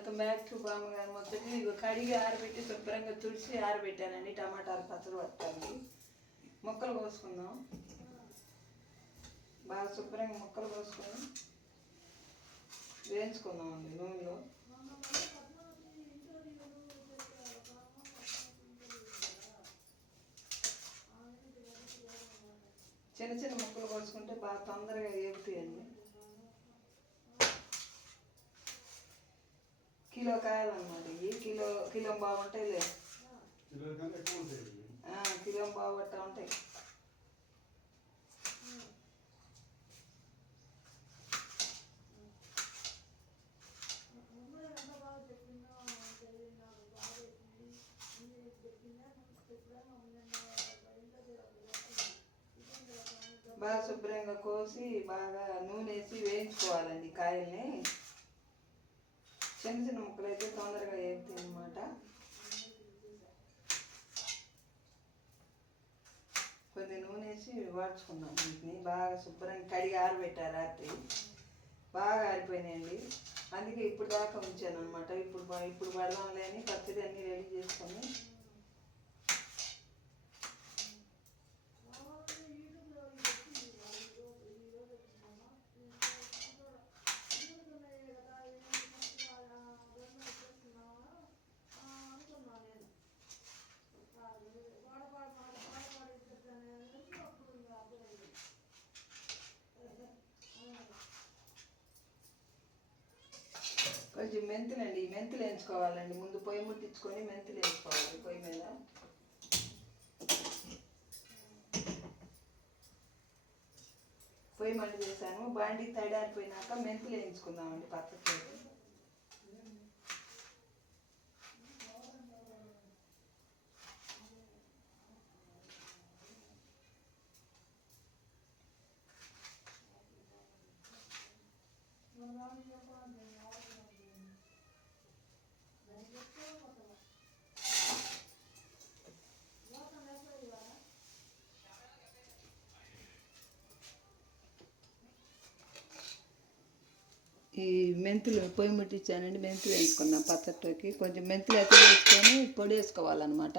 Welcome back to బామ్మగారు మొత్తం. ఇవి కడిగి ఆరబెట్టి శుభ్రంగా తుడిచి ఆరబెట్టానండి. టమాటాలు పచ్చడి పట్టాలి. ముక్కలు కోసుకుందాం. బాగా శుభ్రంగా ముక్కలు కోసుకొని వేయించుకుందామండి నూనెలో. చిన్న చిన్న ముక్కలు కోసుకుంటే బాగా తొందరగా వేగుతాయండి. కిలో కాయలు అన్నమాట. ఇవి కిలో బాగుంటాయి. లేదు కిలో బాగుంటా ఉంటాయి. బాగా శుభ్రంగా కోసి బాగా నూనె వేసి వేయించుకోవాలండి కాయల్ని. చిన్న చిన్న ముక్కలు అయితే తొందరగా వేగుతాయి అన్నమాట. కొద్ది నూనె వేసి వాడ్చుకున్నాం. వీటిని బాగా శుభ్రంగా కడిగి ఆరబెట్టారు. రాత్రి బాగా ఆరిపోయినాయండి. అందుకే ఇప్పుడు దాకా ఉంచాను అనమాట. ఇప్పుడు పడదాంలే అని పచ్చడి అన్నీ రెడీ చేసుకొని కొంచెం మెంతులండి. మెంతులు వేయించుకోవాలండి. ముందు పొయ్యి ముట్టించుకొని మెంతులు వేసుకోవాలి పొయ్యి మీద. పొయ్యి మంట చేశాను. బాండి తడారిపోయినాక మెంతులు వేయించుకుందామండి పచ్చడి. ఈ మెంతులు పొయ్యి ముట్టించానండి. మెంతులు వేసుకున్నాం పచ్చట్లోకి. కొంచెం మెంతులు అయితే వేసుకొని పొడి వేసుకోవాలన్నమాట.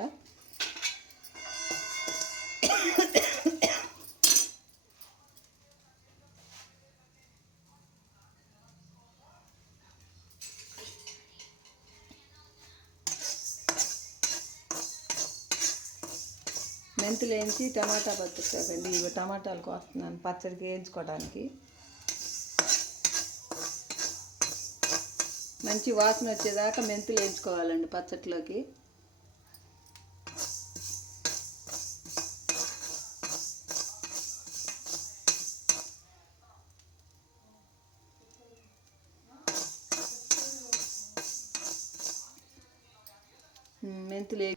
మెంతులు వేయించి టమాటా పచ్చడికండి. ఇవి టమాటాలు కోస్తున్నాను పచ్చడికి వేయించుకోవడానికి. మంచి వాసన వచ్చేదాకా మెంతులు వేయించుకోవాలండి పచ్చట్లోకి. మెంతులు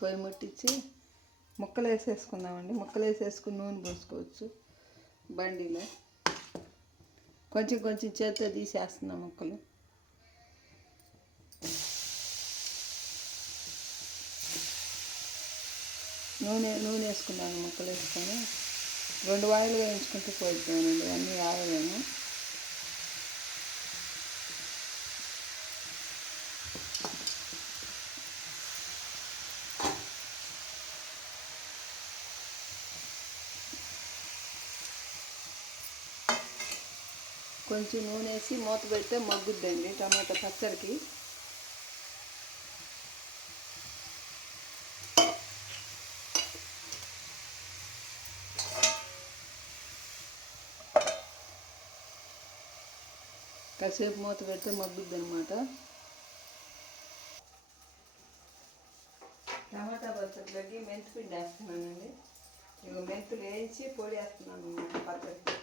పొయ్యి ముట్టించి ముక్కలు వేసేసుకుందామండి. ముక్కలు వేసేసుకుని నూనె పోసుకోవచ్చు బండిలో. కొంచెం కొంచెం చేతితో తీసేస్తున్నాం ముక్కలు. నూనె వేసుకున్నాను. ముక్కలు వేసుకొని 2 వాయిలు వేయించుకుంటూ పోయిద్దామండి. అన్నీ ఆవేము. కొంచెం నూనె వేసి మూత పెడితే మగ్గుద్దండి టమాటా పచ్చడికి. కాసేపు మూత పెడితే మగ్గుద్ది అనమాట. టమాటా పచ్చడిలోకి మెంతి పిండి వేస్తున్నానండి. ఇక మెంతులు వేయించి పొడి వేస్తున్నాను అన్నమాట పచ్చడికి.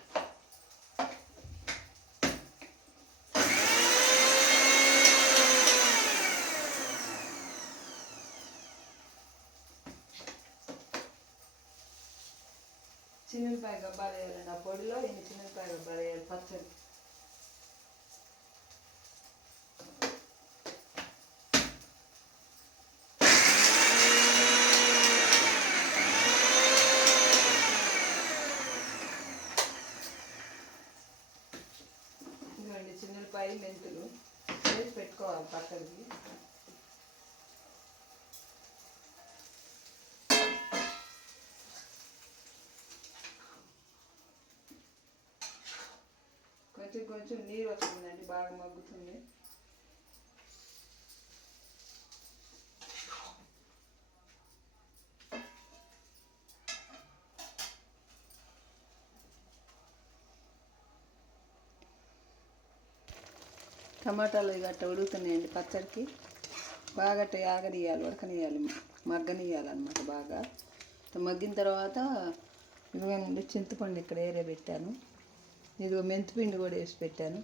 చిన్నపాయ గబ్బాలు వేయాలండి. ఆ పొడిలో ఇన్ని చిన్నపాయ గబ్బాలు వేయాలి పచ్చడి. ఉల్లిపాయ మెంతులు వేసి పెట్టుకోవాలి పక్కకి. కొంచెం కొంచెం నీరు వస్తుందండి, బాగా మగ్గుతుంది. టమాటాలు గట్ట ఉడుకుతున్నాయండి పచ్చడికి. బాగా ఆగనియాలి, ఉడకనియాలి, మగ్గనియాలన్నమాట బాగా. మగ్గిన తర్వాత ఇదిగోనండి చింతపండు ఇక్కడ ఏరే పెట్టాను. ఇదిగో మెంతిపిండి కూడా వేసి పెట్టాను.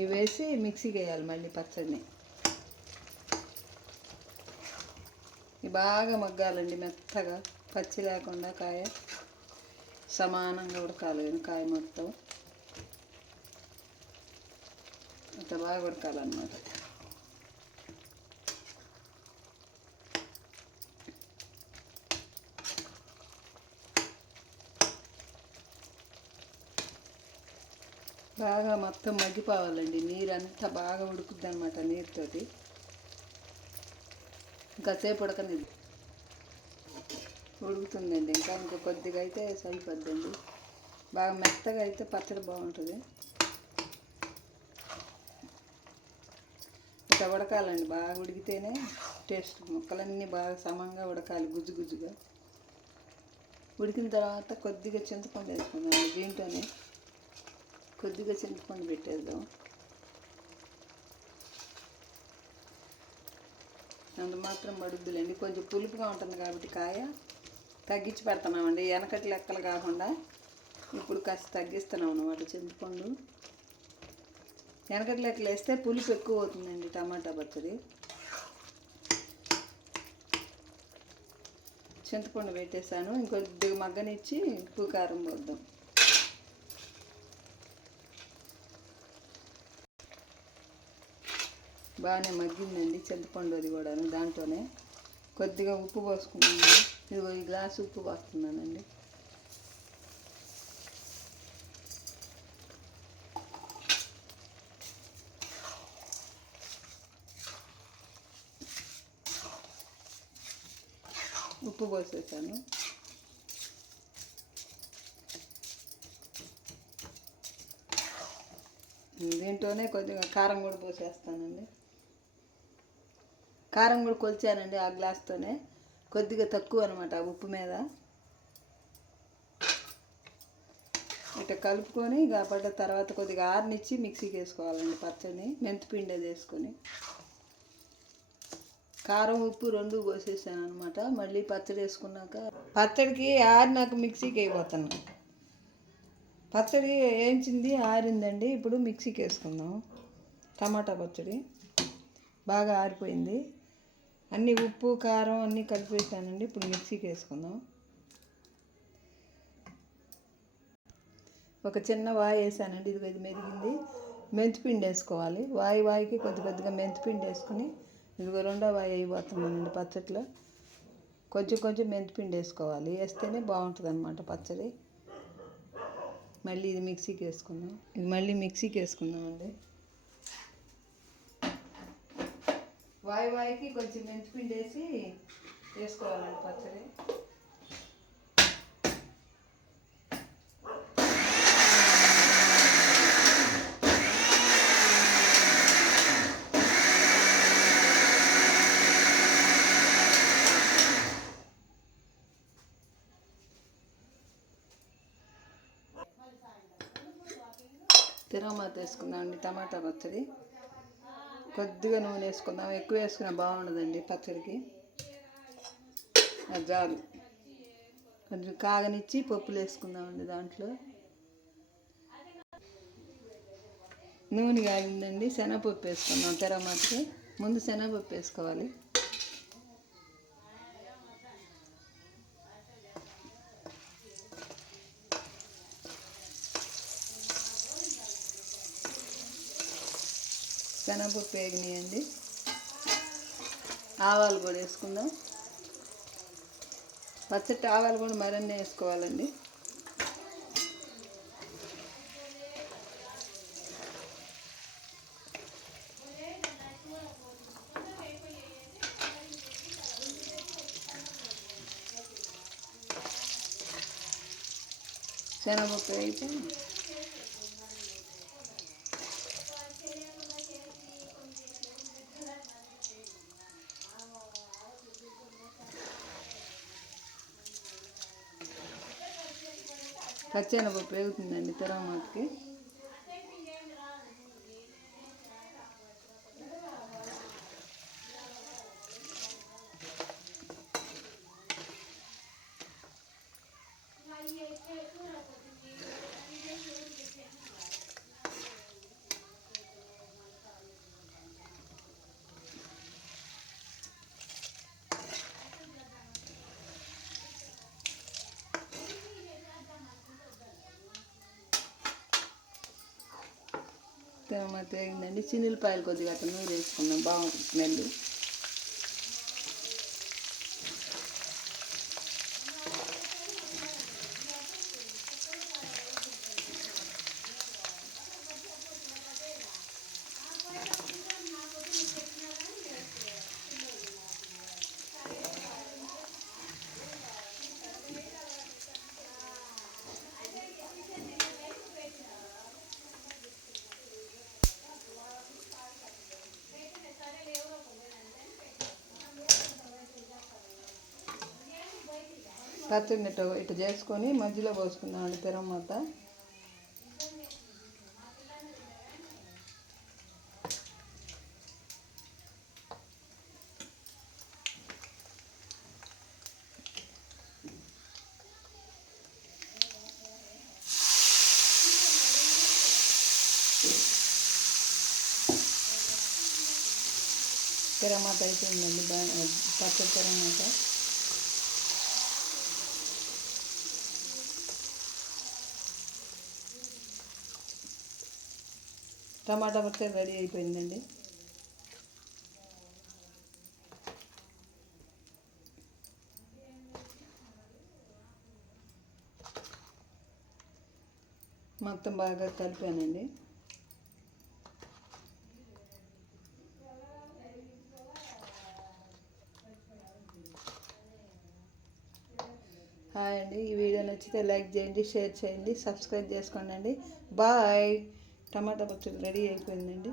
ఇవి వేసి మిక్సీకి వేయాలి మళ్ళీ పచ్చడిని. ఇవి బాగా మగ్గాలండి మెత్తగా, పచ్చి లేకుండా. కాయ సమానంగా ఉడకాలి కాయ మొత్తం అంత బాగా ఉడకాలన్నమాట. బాగా మొత్తం మగ్గిపోవాలండి, నీరు అంతా బాగా ఉడుకుద్ది అనమాట. నీరుతోటి ఇంకాసేపు ఉడకనిది ఉడుకుతుందండి. ఇంకా కొద్దిగా అయితే సరిపోద్దండి. బాగా మెత్తగా అయితే పచ్చడి బాగుంటుంది. ఇట్లా ఉడకాలండి, బాగా ఉడికితేనే టేస్ట్. ముక్కలన్నీ బాగా సమంగా ఉడకాలి, గుజ్జు గుజ్జుగా. ఉడికిన తర్వాత కొద్దిగా చింతపండు వేసుకుందాం. దీంట్లోనే కొద్దిగా చింతపండు పెట్టేద్దాం. అంత మాత్రం పడుద్దులేండి, కొంచెం పులుపుగా ఉంటుంది కాబట్టి కాయ తగ్గించి పెడుతున్నామండి. వెనకటి లెక్కలు కాకుండా ఇప్పుడు కాస్త తగ్గిస్తున్నాం అన్నమాట చింతపండు. వెనకటి లెక్కలు వేస్తే పులుపు ఎక్కువ అవుతుందండి టమాటా పచ్చడి. చింతపండు పెట్టేసాను, ఇంకొద్దిగా మగ్గనిచ్చి ఉప్పు కారం పోద్దాం. బాగానే మగ్గిందండి చింతపండు అది కూడా. దాంట్లోనే కొద్దిగా ఉప్పు పోసుకున్నాను. ఇదిగో ఈ గ్లాసు ఉప్పు పోస్తున్నానండి. ఉప్పు పోసేసాను. దీంట్లోనే కొద్దిగా కారం కూడా పోసేస్తానండి. కారం కూడా కొలిచానండి ఆ గ్లాస్తోనే, కొద్దిగా తక్కువ అనమాట ఉప్పు మీద. ఇట్లా కలుపుకొని పడ్డ తర్వాత కొద్దిగా ఆరనిచ్చి మిక్సీకి వేసుకోవాలండి పచ్చడిని. మెంతిపిండి అది వేసుకొని కారం ఉప్పు రెండు పోసేసాను అనమాట. మళ్ళీ పచ్చడి వేసుకున్నాక పచ్చడికి ఆరినాక మిక్సీకి అయిపోతాను. పచ్చడి వేయించింది ఆరిందండి, ఇప్పుడు మిక్సీకి వేసుకుందాం. టమాటా పచ్చడి బాగా ఆరిపోయింది, అన్నీ ఉప్పు కారం అన్నీ కలిపేసానండి. ఇప్పుడు మిక్సీకి వేసుకుందాం. ఒక చిన్న వాయి వేసానండి, ఇది మెరిగింది. మెంతిపిండి వేసుకోవాలి. వాయికి కొద్దిగా మెంతిపిండి వేసుకుని ఇదిగో రెండో వాయి అయిపోతున్నానండి పచ్చట్లో. కొంచెం కొంచెం మెంతిపిండి వేసుకోవాలి, వేస్తేనే బాగుంటుంది అన్నమాట పచ్చడి. మళ్ళీ ఇది మిక్సీకి వేసుకుందాం. ఇది మళ్ళీ మిక్సీకి వేసుకుందామండి. వాయికి కొంచెం మెంతిపిండి వేసి వేసుకోవాలండి పచ్చడి. తిరగమాత వేసుకుందామండి టమాటా పచ్చడి. కొద్దిగా నూనె వేసుకుందాం, ఎక్కువ వేసుకున్నా బాగుండదండి పచ్చడికి. అది చాలు. కొంచెం కాగనిచ్చి పప్పులు వేసుకుందామండి. దాంట్లో నూనె కాగిందండి, శనగపప్పు వేసుకుందాం. తిరగమాతకి ముందు శనగపప్పు వేసుకోవాలి. శనగపప్పు వేగినాయండి. ఆవాలు కూడా వేసుకుందాం. పచ్చడి ఆవాలు కూడా మరన్నీ వేసుకోవాలండి. శనగపప్పు అయితే పచ్చెనగపప్పు వేగుతుందండి తిరగమాతకి. తిరగమాత వేగిందండి. చిన్నులపాయలు కొద్దిగా అట్లా నూరు వేసుకున్నాం, బాగుంటుంది స్మెల్. పచ్చడిని ఇటు చేసుకొని మధ్యలో పోసుకుందామండి తిరగమాత. తిరగమాత అయిపోయిందండి, పచ్చడి తిరగమాత. టమాటా పచ్చడి రెడీ అయిపోయిందండి. మొత్తం బాగా కలిపానండి. హాయ్ అండి, ఈ వీడియో నచ్చితే లైక్ చేయండి, షేర్ చేయండి, సబ్స్క్రైబ్ చేసుకోండి అండి. బాయ్. టమాటా పచ్చడి రెడీ అయిపోయిందండి.